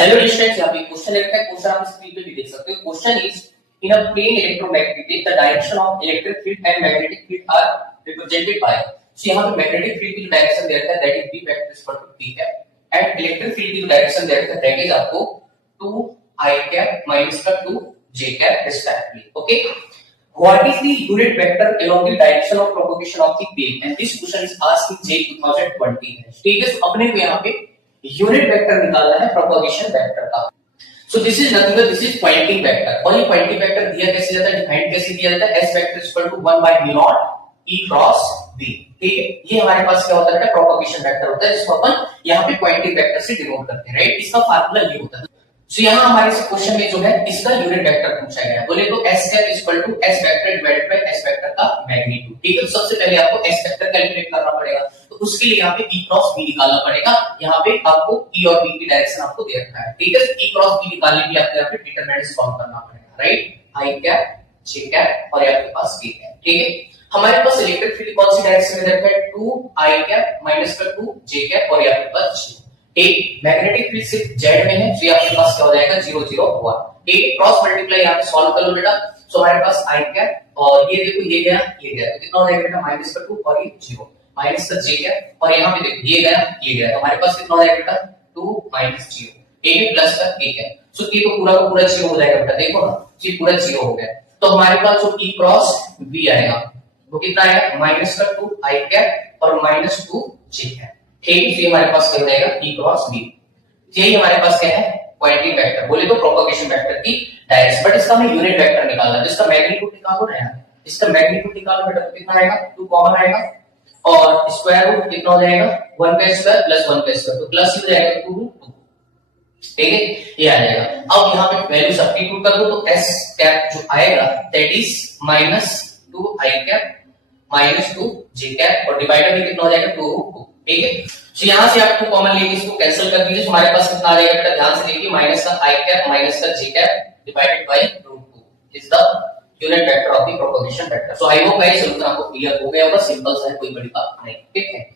Hello students, यहाँ पे question लिखा है। क्वेश्चन आप स्क्रीन पे भी देख सकते हो। Question is in a plane electromagnetic the direction of electric field and magnetic field are represented by. So यहाँ पे मैग्नेटिक फील्ड की डायरेक्शन दे रखा है that is b vector is equal to p cap and electric field की direction दे रखा है दैट इज आपको 2i कैप माइनस का 2j cap respectively. Okay, what is the unit vector along the direction of propagation of the wave and this question is asked in J 2020 है। ठीक है, अपने को यहाँ पे यूनिट वेक्टर निकालना है प्रोपगेशन वेक्टर का। So this is nothing but this is pointing vector. और ये पॉइंटिंग वेक्टर दिया कैसे जाता है, डिफाइन कैसे दिया जाता है, s vector equal to 1 by v not e cross v। ठीक है, ये हमारे पास क्या होता है, प्रोपगेशन वेक्टर होता है जिसको अपन यहाँ पे पॉइंटिंग वेक्टर से डिनोट करते हैं, राइट। इसका फार्मूला ये होता है। सो यहाँ हमारे क्वेश्चन में जो है इसका यूनिट वेक्टर पूछा गया है। बोले तो s cap equal to s vector divided by s vector का मैग्नीट्यूड। ठीक है, तो सबसे पहले आपको s वेक्टर कैलकुलेट करना पड़ेगा, तो उसके लिए यहाँ पे e क्रॉस b निकालना पड़ेगा। यहाँ पे आपको e और b की डायरेक्शन आपको दे रखा है। ठीक है, e क्रॉस b निकालने के लिए आपको यहाँ पे डिटरमिनेंट सॉल्व करना पड़ेगा, right. i cap j cap और आपके पास k कैप। ठीक है, हमारे पास इलेक्ट्रिक फील्ड कौन सी डायरेक्शन में रखा है, 2i कैप माइनस का 2j कैप और आपके पास 0। एक मैग्नेटिक फील्ड सिर्फ z में है, तो ये आपके पास क्या हो जाएगा 0 0 हुआ। एक क्रॉस मल्टीप्लाई यहाँ पे सॉल्व कर लो बेटा। सो हमारे पास i कैप और ये देखो ये गया तो कितना हो जाएगा बेटा माइनस का 2 और ये 0 माइनस का j कैप और यहाँ पे देखो ये गया तो हमारे पास कितना हो जाएगा बेटा 2 माइनस 0 a प्लस का k कैप। सो ये तो पूरा का पूरा 0 हो जाएगा बेटा, देखो ना ये पूरा 0 हो गया। तो हमारे पास जो e क्रॉस b आएगा वो कितना आएगा माइनस का 2 i कैप और माइनस 2 j कैप। ठीक है, ये हमारे पास क्या हो जाएगा e क्रॉस b। यही हमारे पास क्या है पॉइंटिंग वेक्टर, बोले तो प्रोपगेशन वेक्टर की डायरेक्शन। बट इसका हमें यूनिट वेक्टर निकालना है, जिसका मैग्नीट्यूड निकालो ना यार, इसका मैग्नीट्यूड निकालो बेटा, कितना आएगा 2 कॉमन आएगा और स्क्वायर रूट कितना हो जाएगा 1 का स्क्वायर प्लस 1 का स्क्वायर, तो प्लस ही हो जाएगा 2 रूट 2। ठीक है, ये आ जाएगा। अब यहाँ पे वैल्यू सब्स्टिट्यूट कर दो तो s कैप जो आएगा that is minus 2i cap minus 2j cap और डिवाइडर में कितना हो जाएगा 2 रूट 2। ठीक है, तो यहां से आप 2 कॉमन लेके इसको कैंसिल कर दीजिए। हमारे पास कितना आ जाएगा बेटा, ध्यान से देखिए, माइनस का i कैप माइनस का j cap divided by root 2 is the unit vector of the propagation vector. So I hope guys solution आपको क्लियर हो गया होगा, सिंपल सा है, कोई बड़ी बात नहीं। ठीक है।